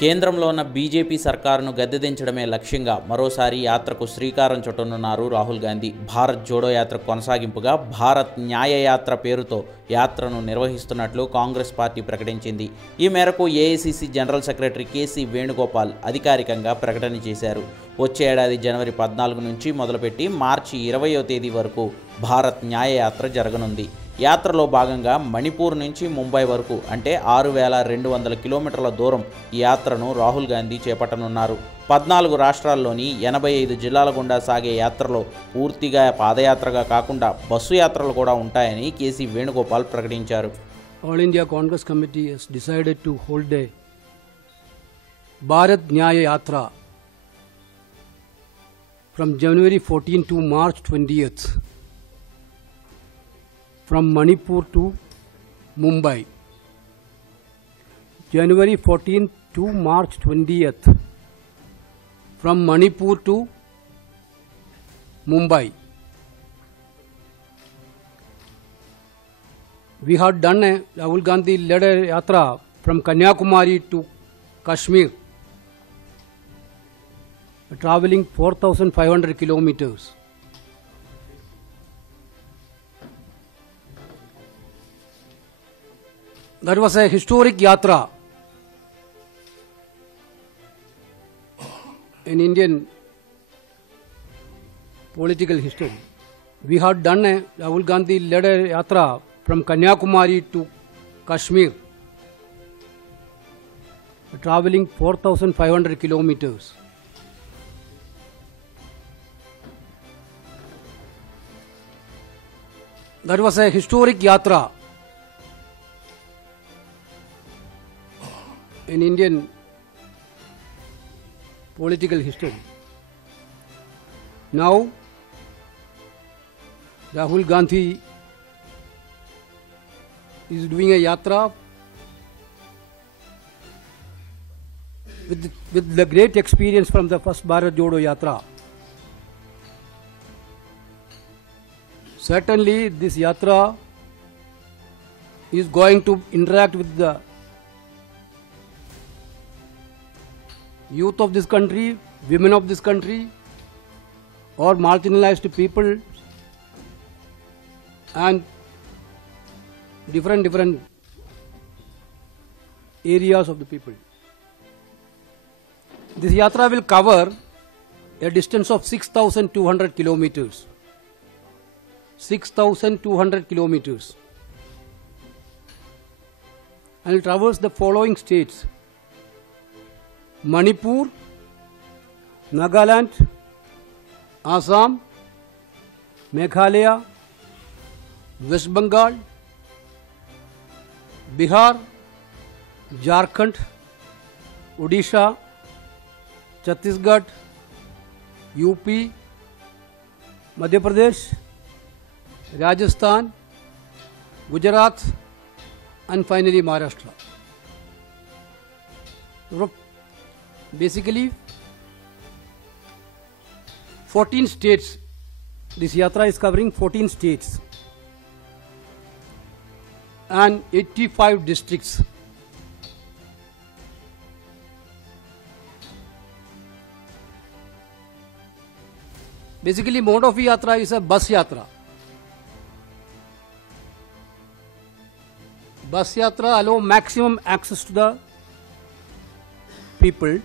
కేంద్రంలో ఉన్న బీజేపీ సర్కారును గద్దెదించడమే లక్ష్యంగా మరోసారి యాత్రకు శ్రీకారం చుట్టనున్నారు రాహుల్ గాంధీ. భారత్ జోడో యాత్ర కొనసాగింపుగా భారత్ న్యాయ యాత్ర పేరుతో యాత్రను నిర్వహిస్తున్నట్లు కాంగ్రెస్ పార్టీ ప్రకటించింది. ఈ మేరకు AICC general secretary KC Venugopal అధికారికంగా ప్రకటన చేశారు. వచ్చే ఏడాది జనవరి 14 నుంచి మొదలుపెట్టి మార్చి 20వ తేదీ వరకు భారత్ న్యాయ యాత్ర జరగనుంది. యాత్రలో భాగంగా మణిపూర్ నుంచి ముంబై వరకు అంటే 6,200 కిలోమీటర్ల దూరం ఈ యాత్రను రాహుల్ గాంధీ చేపట్టనున్నారు. 14 రాష్ట్రాల్లోని 85 జిల్లాల గుండా సాగే యాత్రలో పూర్తిగా పాదయాత్రగా కాకుండా బస్సు యాత్రలు కూడా ఉంటాయని కేసీ వేణుగోపాల్ ప్రకటించారు. All India Congress committee has decided to hold a Bharat న్యాయ యాత్ర from January 14 to March 20th. From Manipur to Mumbai, January 14th to March 20th. From Manipur to Mumbai. We had done a Rahul Gandhi led a yatra from Kanyakumari to Kashmir, traveling 4,500 kilometers. That was a historic yatra in Indian political history. We had done a Rahul Gandhi led a yatra from Kanyakumari to Kashmir, traveling 4,500 kilometers. That was a historic yatra in Indian political history. Now, Rahul Gandhi is doing a yatra with the great experience from the first Bharat Jodo Yatra. Certainly, this yatra is going to interact with the youth of this country, women of this country, or marginalized people, and different areas of the people. This yatra will cover a distance of 6,200 kilometers. 6,200 kilometers. And it travels the following states: Manipur, Nagaland, Assam, Meghalaya, West Bengal, Bihar, Jharkhand, Odisha, Chhattisgarh, UP, Madhya Pradesh, Rajasthan, Gujarat, and finally Maharashtra. Basically, 14 states. This yatra is covering 14 states and 85 districts. Basically, mode of yatra is a bus yatra. Bus yatra allow maximum access to the people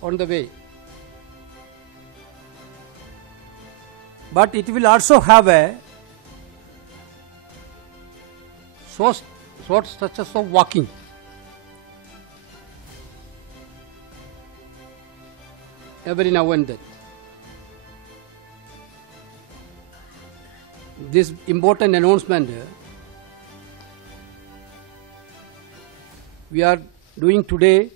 on the way. But it will also have a short stretches of walking. Every now and then. This important announcement we are doing today